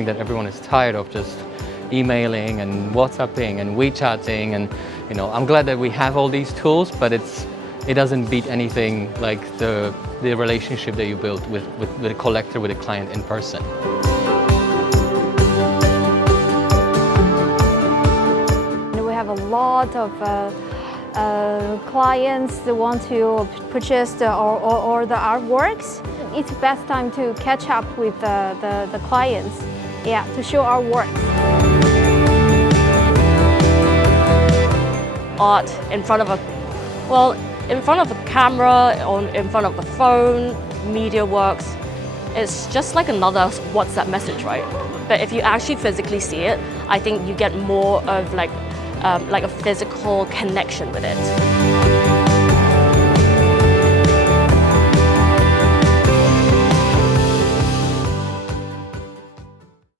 think that everyone is tired of just emailing and WhatsApping and WeChatting, and I'm glad that we have all these tools, but it doesn't beat anything like the relationship that you build with the collector, with the client in person. We have a lot of clients that want to purchase all the artworks. It's the best time to catch up with the clients, to show our work. Art in front of a camera or in front of a phone, media works. It's just like another WhatsApp message, right? But if you actually physically see it, I think you get more of like a physical connection with it.